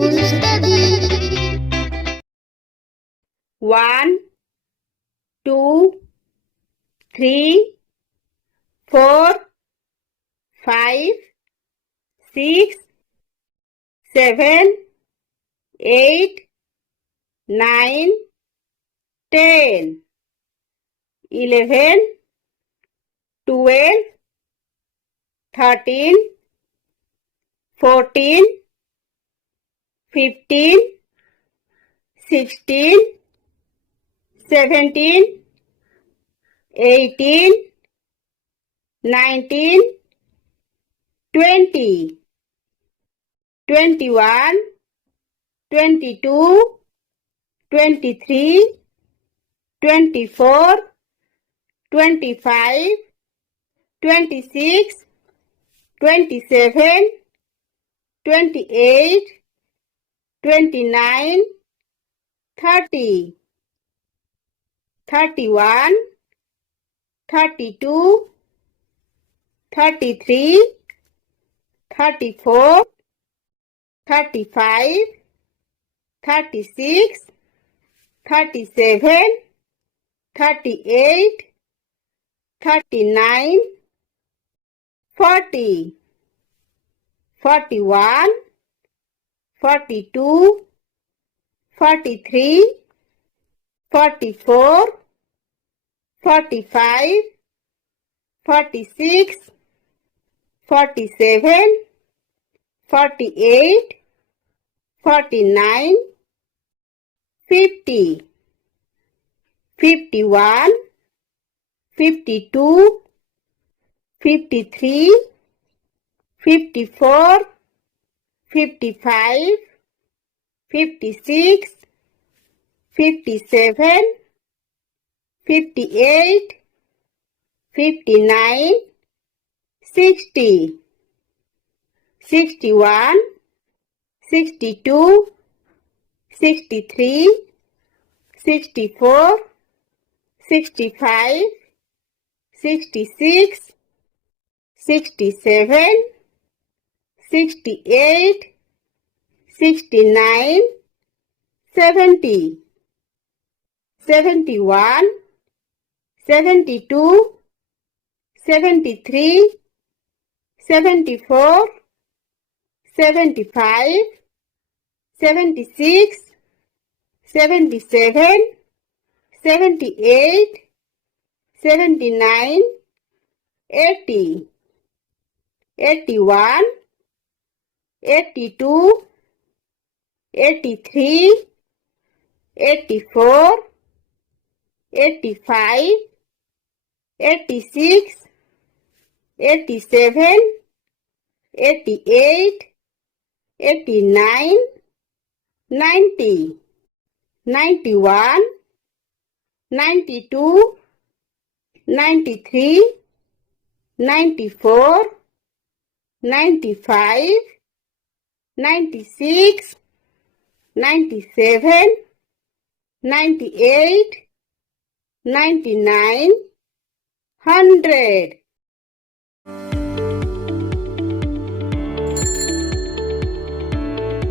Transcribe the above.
to study. 1, 2, 3, 4, 5, 6, 7, 8, 9, 10, 11, 12, 13, 14, 15, 16, 17, 18, 19, 20, 21, 22, 23, 24, 25, 26, 27, 28, 29, 30, 31, 32, 33, 34, 35, 36, 37, 38, 39, 40, 41, 42, 43, 44, 45, 46, 47, 48, 49, 50, 51, 52, 53, 54, 55, 56, 57, 58, 59, 60, 61, 62, 63, 64, 65, 66, 67, 68, 69, 70, 71, 72, 73, 74, 75, 76, 77, 78, 79, 80, 81, 82, 83, 84, 85, 86, 87, 88, 89, 90, 91, 92, 93, 94, 95, 96, 97, 98, 99, 100.